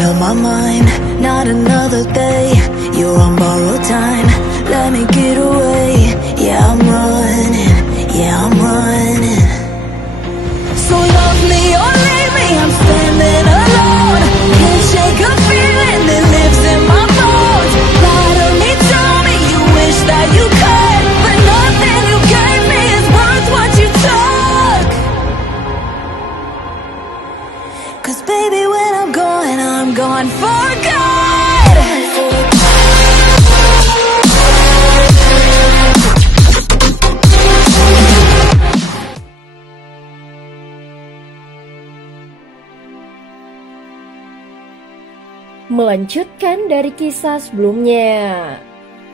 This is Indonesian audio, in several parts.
made up my mind, not another day. You're on borrowed time, let me get away. Yeah, I'm running, yeah, I'm running. So love me or leave me, I'm standing alone. Can't shake a feeling that lives in my bones. Lie to me, tell me you wish that you could, but nothing you gave me is worth what you took. Cause baby, when I'm gone for good. Melanjutkan dari kisah sebelumnya.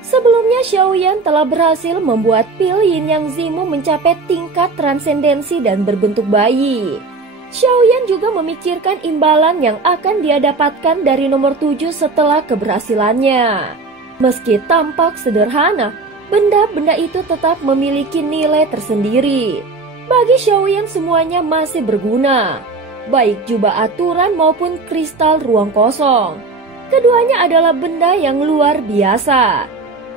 Sebelumnya Xiaoyan telah berhasil membuat pil Yin Yang Zimu mencapai tingkat transendensi dan berbentuk bayi. Xiaoyan juga memikirkan imbalan yang akan dia dapatkan dari nomor 7 setelah keberhasilannya. Meski tampak sederhana, benda-benda itu tetap memiliki nilai tersendiri. Bagi Xiaoyan semuanya masih berguna, baik jubah aturan maupun kristal ruang kosong. Keduanya adalah benda yang luar biasa.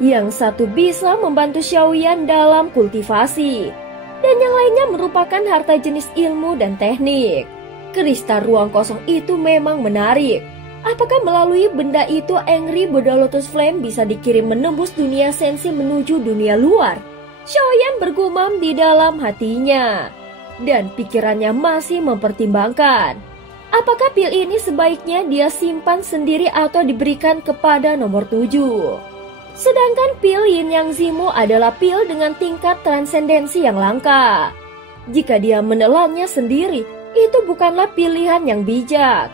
Yang satu bisa membantu Xiaoyan dalam kultivasi, dan yang lainnya merupakan harta jenis ilmu dan teknik. Kristal ruang kosong itu memang menarik. Apakah melalui benda itu Angry Buddha Lotus Flame bisa dikirim menembus dunia sensi menuju dunia luar? Xiaoyan bergumam di dalam hatinya, dan pikirannya masih mempertimbangkan. Apakah pil ini sebaiknya dia simpan sendiri atau diberikan kepada nomor 7? Sedangkan pil Yin Yang Zimu adalah pil dengan tingkat transendensi yang langka. Jika dia menelannya sendiri, itu bukanlah pilihan yang bijak.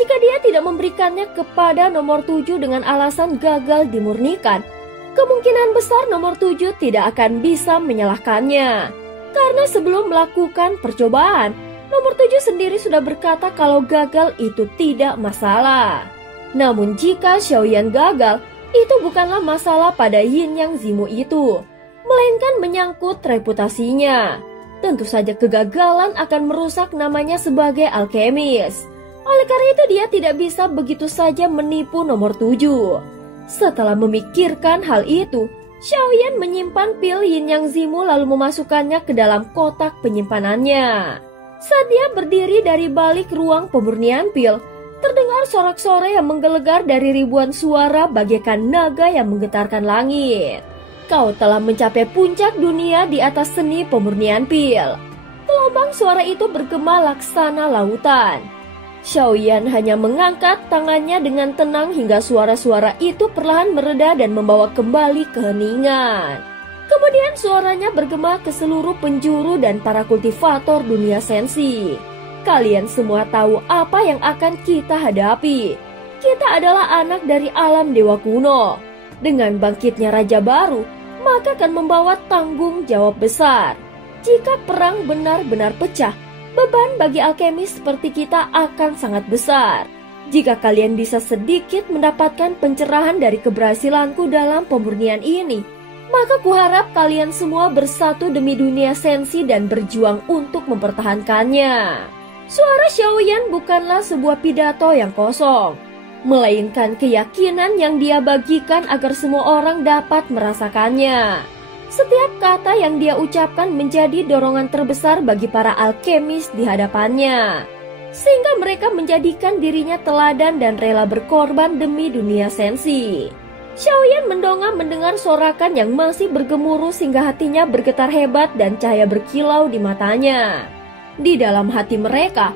Jika dia tidak memberikannya kepada nomor 7 dengan alasan gagal dimurnikan, kemungkinan besar nomor 7 tidak akan bisa menyalahkannya. Karena sebelum melakukan percobaan, nomor 7 sendiri sudah berkata kalau gagal itu tidak masalah. Namun jika Xiaoyan gagal, itu bukanlah masalah pada Yin Yang Zimu itu, melainkan menyangkut reputasinya. Tentu saja kegagalan akan merusak namanya sebagai alkemis. Oleh karena itu dia tidak bisa begitu saja menipu nomor 7. Setelah memikirkan hal itu, Xiaoyan menyimpan pil Yin Yang Zimu lalu memasukkannya ke dalam kotak penyimpanannya. Saat dia berdiri dari balik ruang pemurnian pil, terdengar sorak-sorai yang menggelegar dari ribuan suara bagaikan naga yang menggetarkan langit. Kau telah mencapai puncak dunia di atas seni pemurnian pil. Gelombang suara itu bergema laksana lautan. Xiaoyan hanya mengangkat tangannya dengan tenang hingga suara-suara itu perlahan mereda dan membawa kembali keheningan. Kemudian suaranya bergema ke seluruh penjuru dan para kultivator dunia sensi. Kalian semua tahu apa yang akan kita hadapi. Kita adalah anak dari alam dewa kuno. Dengan bangkitnya raja baru, maka akan membawa tanggung jawab besar. Jika perang benar-benar pecah, beban bagi alkemis seperti kita akan sangat besar. Jika kalian bisa sedikit mendapatkan pencerahan dari keberhasilanku dalam pemurnian ini, maka kuharap kalian semua bersatu demi dunia sensi dan berjuang untuk mempertahankannya. Suara Xiaoyan bukanlah sebuah pidato yang kosong, melainkan keyakinan yang dia bagikan agar semua orang dapat merasakannya. Setiap kata yang dia ucapkan menjadi dorongan terbesar bagi para alkemis di hadapannya, sehingga mereka menjadikan dirinya teladan dan rela berkorban demi dunia sensi. Xiaoyan mendongak mendengar sorakan yang masih bergemuruh sehingga hatinya bergetar hebat dan cahaya berkilau di matanya. Di dalam hati mereka,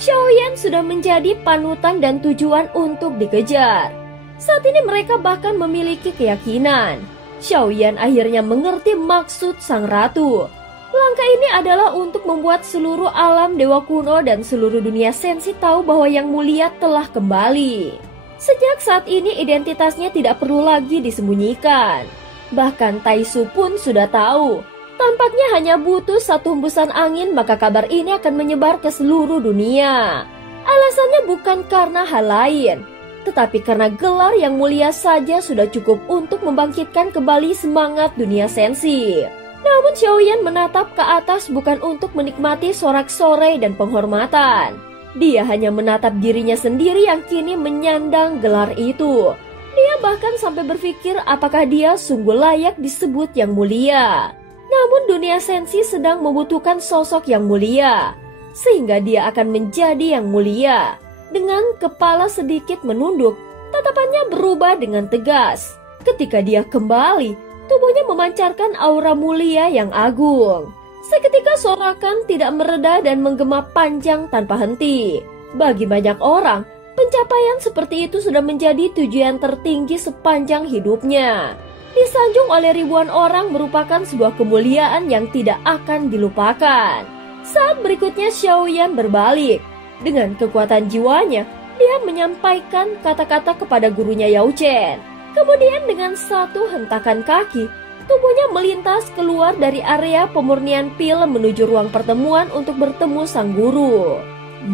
Xiaoyan sudah menjadi panutan dan tujuan untuk dikejar. Saat ini mereka bahkan memiliki keyakinan Xiaoyan akhirnya mengerti maksud sang ratu. Langkah ini adalah untuk membuat seluruh alam dewa kuno dan seluruh dunia sensi tahu bahwa Yang Mulia telah kembali. Sejak saat ini identitasnya tidak perlu lagi disembunyikan. Bahkan Taisu pun sudah tahu. Tampaknya hanya butuh satu hembusan angin maka kabar ini akan menyebar ke seluruh dunia. Alasannya bukan karena hal lain, tetapi karena gelar Yang Mulia saja sudah cukup untuk membangkitkan kembali semangat dunia sensi. Namun Xiaoyan menatap ke atas bukan untuk menikmati sorak-sorai dan penghormatan. Dia hanya menatap dirinya sendiri yang kini menyandang gelar itu. Dia bahkan sampai berpikir apakah dia sungguh layak disebut yang mulia. Namun dunia sensi sedang membutuhkan sosok yang mulia, sehingga dia akan menjadi yang mulia. Dengan kepala sedikit menunduk, tatapannya berubah dengan tegas. Ketika dia kembali, tubuhnya memancarkan aura mulia yang agung. Seketika sorakan tidak mereda dan menggema panjang tanpa henti. Bagi banyak orang, pencapaian seperti itu sudah menjadi tujuan tertinggi sepanjang hidupnya. Disanjung oleh ribuan orang merupakan sebuah kemuliaan yang tidak akan dilupakan. Saat berikutnya Xiaoyan berbalik. Dengan kekuatan jiwanya, dia menyampaikan kata-kata kepada gurunya Yao Chen. Kemudian dengan satu hentakan kaki, tubuhnya melintas keluar dari area pemurnian pil menuju ruang pertemuan untuk bertemu sang guru.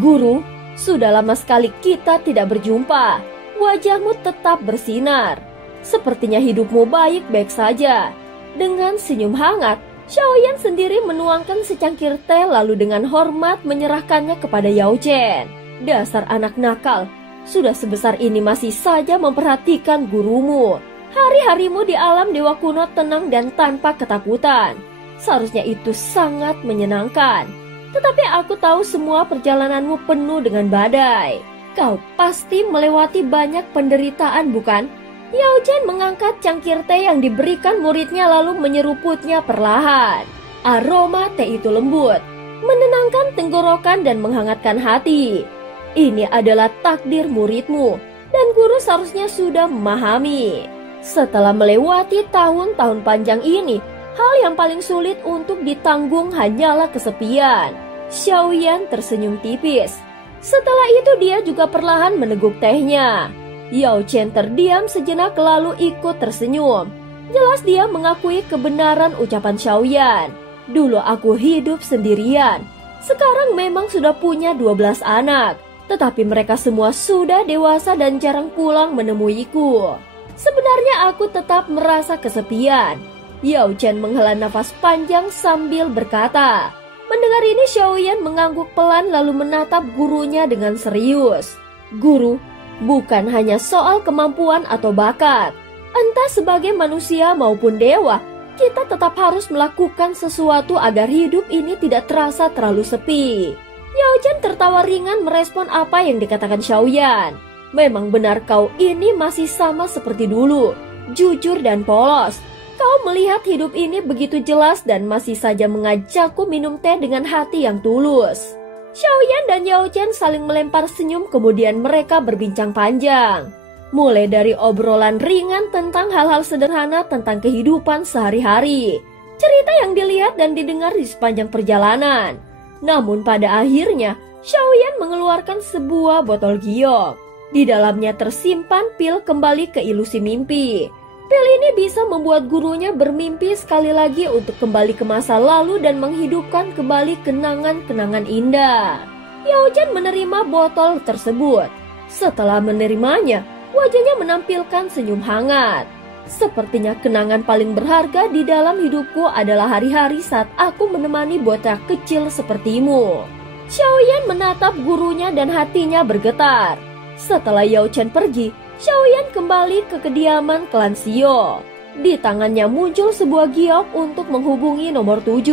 Guru, sudah lama sekali kita tidak berjumpa. Wajahmu tetap bersinar. Sepertinya hidupmu baik-baik saja. Dengan senyum hangat, Xiaoyan sendiri menuangkan secangkir teh lalu dengan hormat menyerahkannya kepada Yao Chen. Dasar anak nakal, sudah sebesar ini masih saja memperhatikan gurumu. Hari-harimu di alam dewa kuno tenang dan tanpa ketakutan. Seharusnya itu sangat menyenangkan. Tetapi aku tahu semua perjalananmu penuh dengan badai. Kau pasti melewati banyak penderitaan, bukan? Yao Chen mengangkat cangkir teh yang diberikan muridnya lalu menyeruputnya perlahan. Aroma teh itu lembut, menenangkan tenggorokan dan menghangatkan hati. Ini adalah takdir muridmu, dan guru seharusnya sudah memahami. Setelah melewati tahun-tahun panjang ini, hal yang paling sulit untuk ditanggung hanyalah kesepian. Xiaoyan tersenyum tipis. Setelah itu dia juga perlahan meneguk tehnya. Yao Chen terdiam sejenak lalu ikut tersenyum. Jelas dia mengakui kebenaran ucapan Xiaoyan. Dulu aku hidup sendirian. Sekarang memang sudah punya 12 anak. Tetapi mereka semua sudah dewasa dan jarang pulang menemuiku. Sebenarnya aku tetap merasa kesepian. Yao Chen menghela nafas panjang sambil berkata. Mendengar ini Xiaoyan mengangguk pelan lalu menatap gurunya dengan serius. Guru, bukan hanya soal kemampuan atau bakat. Entah sebagai manusia maupun dewa, kita tetap harus melakukan sesuatu agar hidup ini tidak terasa terlalu sepi. Yao Chen tertawa ringan merespon apa yang dikatakan Xiaoyan. Memang benar kau ini masih sama seperti dulu, jujur dan polos. Kau melihat hidup ini begitu jelas dan masih saja mengajakku minum teh dengan hati yang tulus. Xiaoyan dan Yao Chen saling melempar senyum kemudian mereka berbincang panjang. Mulai dari obrolan ringan tentang hal-hal sederhana tentang kehidupan sehari-hari. Cerita yang dilihat dan didengar di sepanjang perjalanan. Namun pada akhirnya, Xiaoyan mengeluarkan sebuah botol giok. Di dalamnya tersimpan pil kembali ke ilusi mimpi. Pil ini bisa membuat gurunya bermimpi sekali lagi untuk kembali ke masa lalu dan menghidupkan kembali kenangan-kenangan indah. Yao Chen menerima botol tersebut. Setelah menerimanya, wajahnya menampilkan senyum hangat. Sepertinya kenangan paling berharga di dalam hidupku adalah hari-hari saat aku menemani bocah kecil sepertimu. Xiaoyan menatap gurunya dan hatinya bergetar. Setelah Yao Chen pergi, Xiaoyan kembali ke kediaman klan Xiao. Di tangannya muncul sebuah giok untuk menghubungi nomor 7.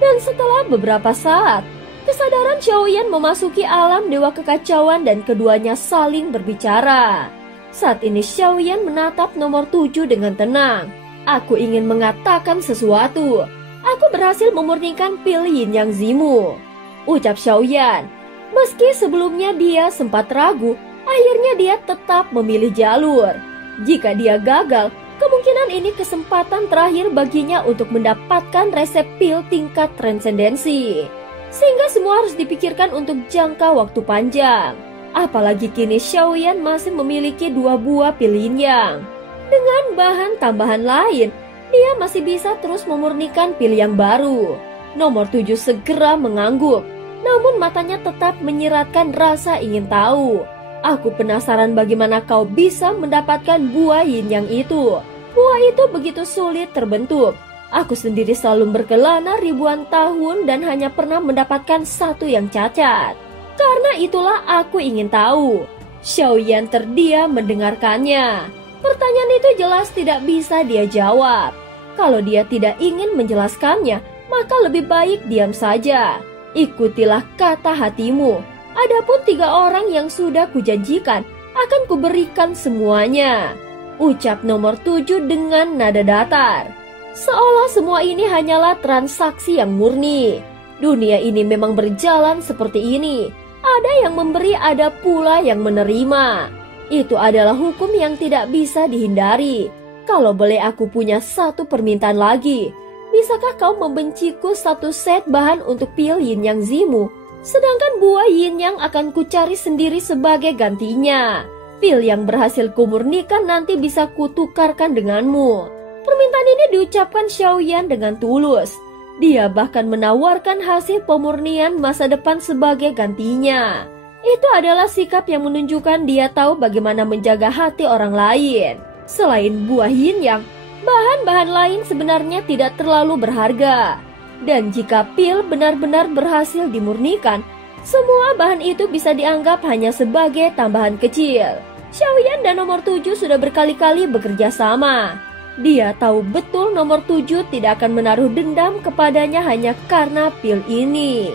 Dan setelah beberapa saat, kesadaran Xiaoyan memasuki alam dewa kekacauan dan keduanya saling berbicara. Saat ini Xiaoyan menatap nomor 7 dengan tenang. Aku ingin mengatakan sesuatu. Aku berhasil memurnikan pil Yin Yang Zimu, ucap Xiaoyan. Meski sebelumnya dia sempat ragu, akhirnya dia tetap memilih jalur. Jika dia gagal, kemungkinan ini kesempatan terakhir baginya untuk mendapatkan resep pil tingkat transendensi. Sehingga semua harus dipikirkan untuk jangka waktu panjang. Apalagi kini Xiaoyan masih memiliki 2 buah pil Yin Yang. Dengan bahan tambahan lain, dia masih bisa terus memurnikan pil yang baru. Nomor 7 segera mengangguk. Namun matanya tetap menyiratkan rasa ingin tahu. Aku penasaran bagaimana kau bisa mendapatkan buah Yin Yang itu. Buah itu begitu sulit terbentuk. Aku sendiri selalu berkelana ribuan tahun dan hanya pernah mendapatkan satu yang cacat. Karena itulah aku ingin tahu. Xiaoyan terdiam mendengarkannya. Pertanyaan itu jelas tidak bisa dia jawab. Kalau dia tidak ingin menjelaskannya, maka lebih baik diam saja. Ikutilah kata hatimu. Adapun 3 orang yang sudah kujanjikan, akan kuberikan semuanya. Ucap nomor 7 dengan nada datar. Seolah semua ini hanyalah transaksi yang murni. Dunia ini memang berjalan seperti ini. Ada yang memberi, ada pula yang menerima. Itu adalah hukum yang tidak bisa dihindari. Kalau boleh aku punya satu permintaan lagi, bisakah kau membenciku 1 set bahan untuk pil yin yang zimu, sedangkan buah yin yang akan kucari sendiri sebagai gantinya. Pil yang berhasil kumurnikan nanti bisa kutukarkan denganmu. Permintaan ini diucapkan Xiaoyan dengan tulus. Dia bahkan menawarkan hasil pemurnian masa depan sebagai gantinya. Itu adalah sikap yang menunjukkan dia tahu bagaimana menjaga hati orang lain. Selain buah yin yang, bahan-bahan lain sebenarnya tidak terlalu berharga. Dan jika pil benar-benar berhasil dimurnikan, semua bahan itu bisa dianggap hanya sebagai tambahan kecil. Xiaoyan dan nomor 7 sudah berkali-kali bekerja sama. Dia tahu betul nomor 7 tidak akan menaruh dendam kepadanya hanya karena pil ini.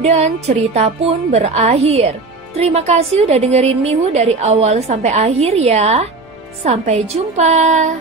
Dan cerita pun berakhir. Terima kasih udah dengerin Mihu dari awal sampai akhir ya. Sampai jumpa.